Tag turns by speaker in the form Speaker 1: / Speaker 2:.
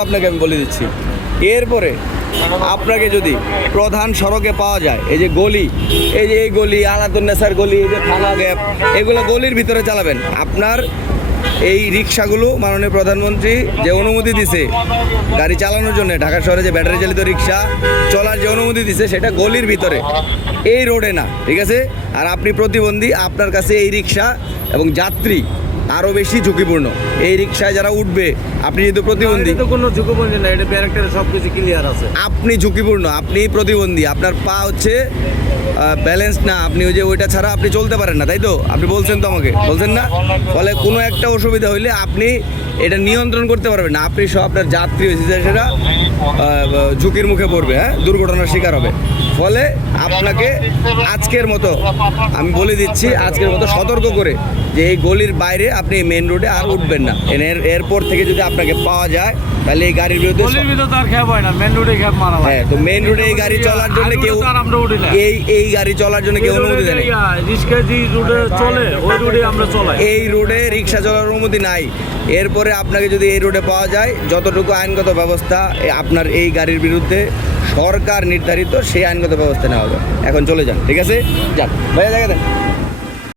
Speaker 1: আপনাকে আমি বলে দিচ্ছি। এরপরে আপনাকে যদি প্রধান সড়কে পাওয়া যায়, এই যে গলি, এই যে এই গলি, আলাদুন্নেসার গলি, এই যে থানা গ্যাপ, এগুলো গলির ভিতরে চালাবেন। আপনার এই রিক্সাগুলো মাননীয় প্রধানমন্ত্রী যে অনুমতি দিছে, গাড়ি চালানোর জন্য, ঢাকা শহরে যে ব্যাটারি চালিত রিক্সা চলার যে অনুমতি দিছে, সেটা গলির ভিতরে। এই রোডে না, ঠিক আছে? আর আপনি প্রতিবন্ধী, আপনার কাছে এই রিক্সা এবং যাত্রী আরও বেশি ঝুঁকিপূর্ণ। এই রিক্সায় যারা উঠবে আপনি যেহেতু প্রতিবন্ধী।
Speaker 2: কোনো ঝুঁকিপূর্ণ না এটা ব্যারেক্টারে সব কিছু ক্লিয়ার আছে।
Speaker 1: আপনি ঝুঁকিপূর্ণ আপনি প্রতিবন্ধী আপনার পা হচ্ছে ব্যালেন্স না আপনি ওই যে ওইটা ছাড়া আপনি চলতে পারেন না তাই তো? আপনি বলছেন তো আমাকে বলছেন না? ফলে কোনো একটা অসুবিধা হইলে আপনি এটা নিয়ন্ত্রণ করতে পারবেন না আপনি সব আপনার যাত্রী হয়েছে সেটা ঝুঁকির মুখে পড়বে হ্যাঁ? দুর্ঘটনার শিকার হবে। ফলে আপনাকে আজকের মতো আমি বলে দিচ্ছি আজকের মতো সতর্ক করে যে এই গলির বাইরে আপনি মেন রোডে আর উঠবেন না। এর এরপর থেকে যদি আপনাকে পাওয়া যায় তাহলে এই গাড়ির বিরুদ্ধে
Speaker 2: গলির ভিতর তো আর হয় না মেন রোডে মারা হয়
Speaker 1: হ্যাঁ তো মেইন রোডে এই গাড়ি চলার জন্য কেউ এই এই গাড়ি চলার জন্য কেউ অনুমতি দেয়
Speaker 2: রিক্সা যে রোডে চলে ওই রোডে আমরা চলাই।
Speaker 1: এই রোডে রিক্সা চলার অনুমতি নাই। এরপরে আপনাকে যদি এই রোডে পাওয়া যায় যতটুকু আইনগত ব্যবস্থা আপনার এই গাড়ির বিরুদ্ধে সরকার নির্ধারিত সেই আইনগত ব্যবস্থা নেওয়া হবে। এখন চলে যান, ঠিক আছে? যান। ভাইয়া দেখা দেন।